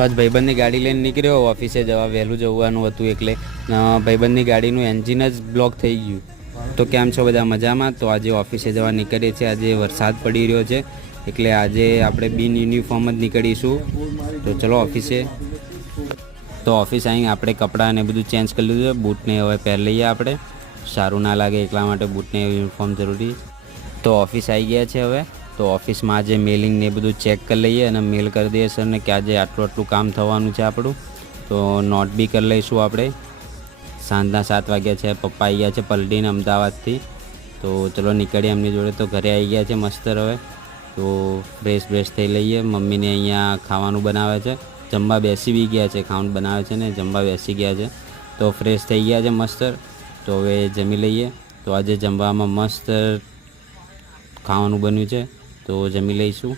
તો આજ ભાઈબંધની ગાડી લઈને નીકળ્યો, ઓફિસે જવા વહેલું જવાનું હતું એટલે ભાઈબંધની ગાડીનું એન્જિન જ બ્લોક થઈ ગયું. તો કેમ છો બધા મજામાં? તો આજે ઓફિસે જવા નીકળીએ છીએ. આજે વરસાદ પડી રહ્યો છે એટલે આજે આપણે બિન યુનિફોર્મ જ નીકળીશું. તો ચલો ઓફિસે. તો ઓફિસ આવીને આપણે કપડાં ને બધું ચેન્જ કરી લીધું છે. બૂટને હવે પહેરી લઈએ આપણે, સારું ના લાગે એટલા માટે બૂટને યુનિફોર્મ જરૂરી. તો ઓફિસ આવી ગયા છે હવે. તો ઓફિસમાં આજે મેલિંગ ને બધું ચેક કરી લઈએ અને મેલ કરી દઈએ સરને કે આજે આટલું કામ થવાનું છે આપણું. તો નોટ બી કરી લઈશું આપણે. સાંજના 7 વાગ્યા છે. પપ્પા આવી ગયા છે પલટીને અમદાવાદથી. તો ચલો નીકળીએ એમની જોડે. તો ઘરે આવી ગયા છે મસ્ત હવે. તો ફ્રેશ થઈ લઈએ. મમ્મીને અહીંયા ખાવાનું બનાવે છે, જમવા બેસી બી ગયા છે. ખાવાનું બનાવે છે ને જમવા બેસી ગયા છે. તો ફ્રેશ થઈ ગયા છે મસ્ત. તો હવે જમી લઈએ. તો આજે જમવામાં મસ્ત ખાવાનું બન્યું છે, તો જમી લઈશું.